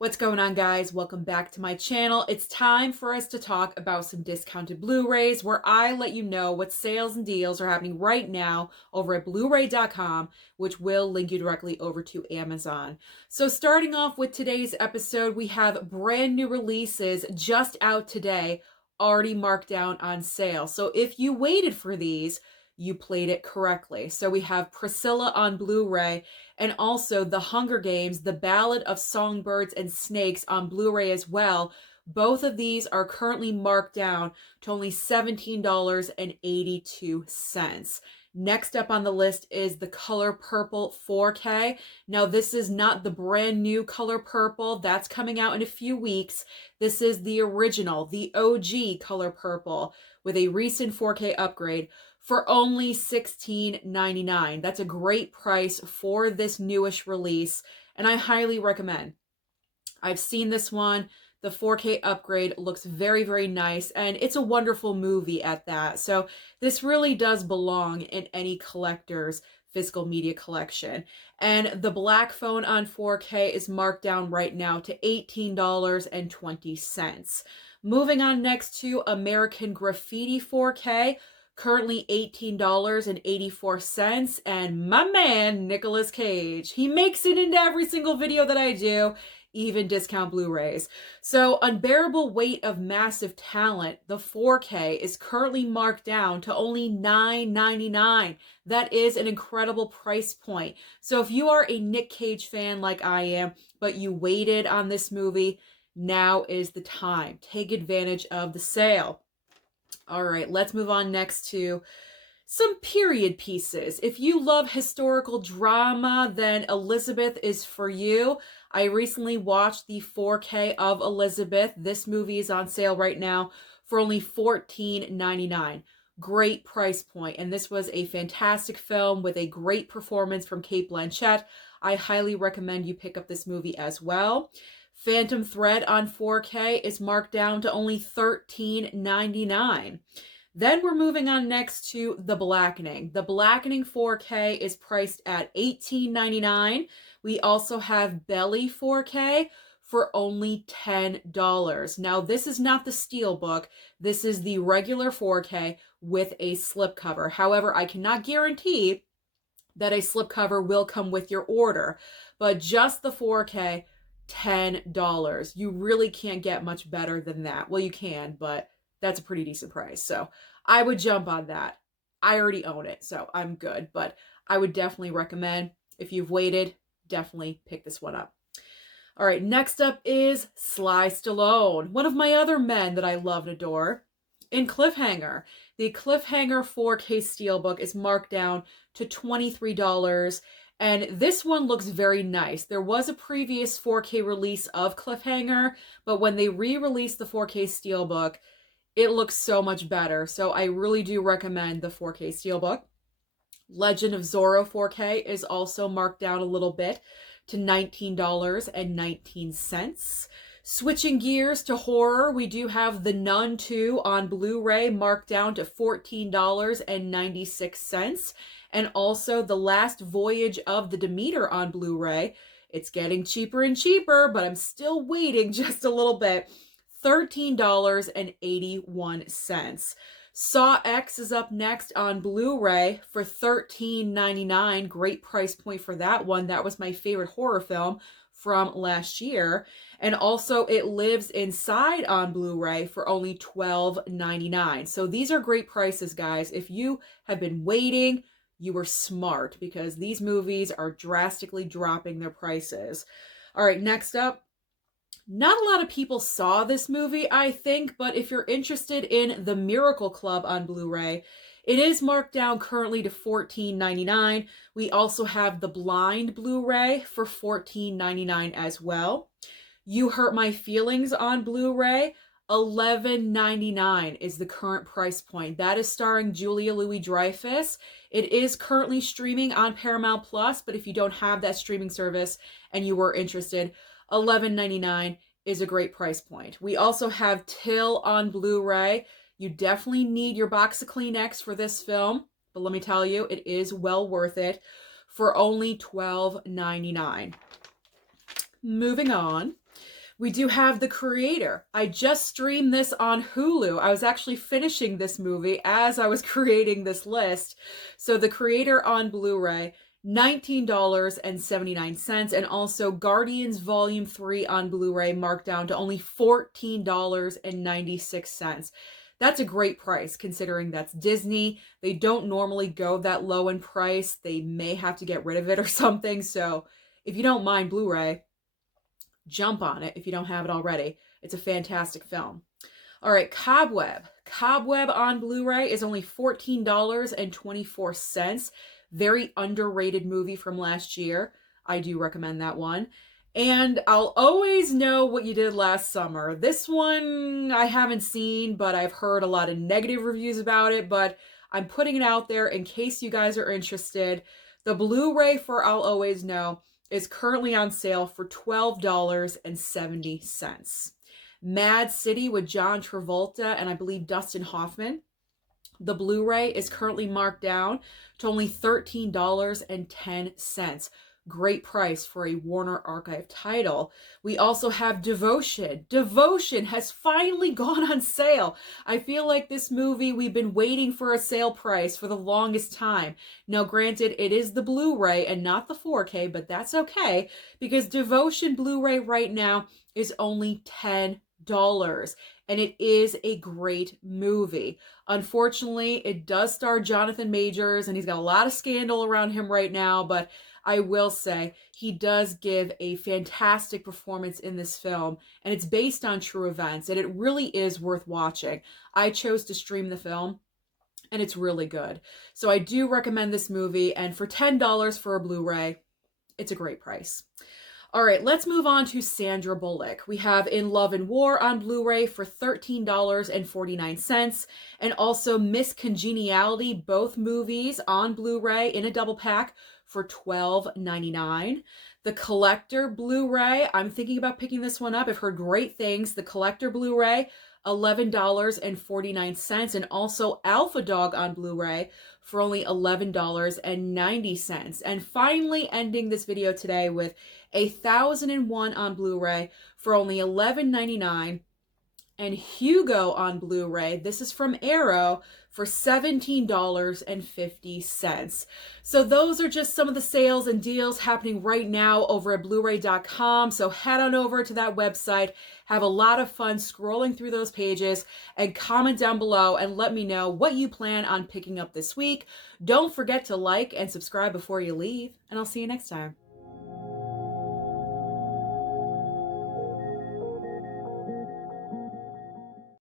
What's going on, guys? Welcome back to my channel. It's time for us to talk about some discounted Blu-rays where I let you know what sales and deals are happening right now over at blu-ray.com, which will link you directly over to Amazon. So starting off with today's episode, we have brand new releases just out today, already marked down on sale. So if you waited for these, you played it correctly. So we have Priscilla on Blu-ray and also The Hunger Games, The Ballad of Songbirds and Snakes on Blu-ray as well. Both of these are currently marked down to only $17.82. Next up on the list is the Color Purple 4K. Now, this is not the brand new Color Purple. That's coming out in a few weeks. This is the original, the OG Color Purple with a recent 4K upgrade for only $16.99. That's a great price for this newish release, and I highly recommend. I've seen this one. The 4K upgrade looks very, very nice, and it's a wonderful movie at that. So this really does belong in any collector's physical media collection. And the black phone on 4K is marked down right now to $18.20. Moving on next to American Graffiti 4K, currently $18.84, and my man, Nicolas Cage. He makes it into every single video that I do, even discount Blu-rays. So Unbearable Weight of Massive Talent, the 4K, is currently marked down to only $9.99. That is an incredible price point. So if you are a Nick Cage fan like I am, but you waited on this movie, now is the time. Take advantage of the sale. All right, let's move on next to some period pieces. If you love historical drama, then Elizabeth is for you. I recently watched the 4K of Elizabeth. This movie is on sale right now for only $14.99. Great price point, and this was a fantastic film with a great performance from Cate Blanchett. I highly recommend you pick up this movie as well. Phantom Thread on 4K is marked down to only $13.99. Then we're moving on next to The Blackening. The Blackening 4K is priced at $18.99. We also have Belly 4K for only $10. Now, this is not the Steelbook. This is the regular 4K with a slipcover. However, I cannot guarantee that a slipcover will come with your order, but just the 4K, $10. You really can't get much better than that. Well, you can, but that's a pretty decent price. So I would jump on that. I already own it, so I'm good. But I would definitely recommend, if you've waited, definitely pick this one up. All right, next up is Sly Stallone, one of my other men that I love and adore. In Cliffhanger, the Cliffhanger 4K Steelbook is marked down to $23. And this one looks very nice. There was a previous 4K release of Cliffhanger, but when they re-released the 4K Steelbook, it looks so much better. So I really do recommend the 4K Steelbook. Legend of Zorro 4K is also marked down a little bit to $19.19. Switching gears to horror, we do have The Nun 2 on Blu-ray marked down to $14.96. And also The Last Voyage of the Demeter on Blu-ray. It's getting cheaper and cheaper, but I'm still waiting just a little bit. $13.81. Saw X is up next on Blu-ray for $13.99. Great price point for that one. That was my favorite horror film from last year. And also It Lives Inside on Blu-ray for only $12.99. So these are great prices, guys. If you have been waiting, you were smart, because these movies are drastically dropping their prices. All right, next up. Not a lot of people saw this movie, I think, but if you're interested in The Miracle Club on Blu-ray, it is marked down currently to $14.99. We also have The Blind Blu-ray for $14.99 as well. You Hurt My Feelings on Blu-ray, $11.99 is the current price point. That is starring Julia Louis-Dreyfus. It is currently streaming on Paramount Plus, but if you don't have that streaming service and you were interested, $11.99 is a great price point. We also have Till on Blu-ray. You definitely need your box of Kleenex for this film, but let me tell you, it is well worth it for only $12.99. Moving on. We do have The Creator. I just streamed this on Hulu. I was actually finishing this movie as I was creating this list. So The Creator on Blu-ray, $19.79, and also Guardians Volume 3 on Blu-ray marked down to only $14.96. That's a great price considering that's Disney. They don't normally go that low in price. They may have to get rid of it or something. So if you don't mind Blu-ray, jump on it if you don't have it already. It's a fantastic film. All right, Cobweb. Cobweb on Blu-ray is only $14.24. Very underrated movie from last year. I do recommend that one. And I'll Always Know What You Did Last Summer. This one I haven't seen, but I've heard a lot of negative reviews about it, but I'm putting it out there in case you guys are interested. The Blu-ray for I'll Always Know is currently on sale for $12.70. Mad City with John Travolta and I believe Dustin Hoffman. The Blu-ray is currently marked down to only $13.10. Great price for a Warner Archive title. We also have Devotion. Devotion has finally gone on sale. I feel like this movie, we've been waiting for a sale price for the longest time. Now, granted, it is the Blu-ray and not the 4K, but that's okay because Devotion Blu-ray right now is only $10. And it is a great movie. Unfortunately, it does star Jonathan Majors, and he's got a lot of scandal around him right now, but I will say he does give a fantastic performance in this film, and it's based on true events, and it really is worth watching. I chose to stream the film, and it's really good. So I do recommend this movie, and for $10 for a Blu-ray, it's a great price. All right, let's move on to Sandra Bullock. We have In Love and War on Blu-ray for $13.49, and also Miss Congeniality, both movies on Blu-ray in a double pack for $12.99. The Collector Blu-ray, I'm thinking about picking this one up. I've heard great things. The Collector Blu-ray, $11.49, and also Alpha Dog on Blu-ray for only $11.90. And finally ending this video today with 1001 on Blu-ray for only $11.99, and Hugo on Blu-ray, this is from Arrow, for $17.50. So those are just some of the sales and deals happening right now over at Blu-ray.com. So head on over to that website, have a lot of fun scrolling through those pages, and comment down below and let me know what you plan on picking up this week. Don't forget to like and subscribe before you leave, and I'll see you next time.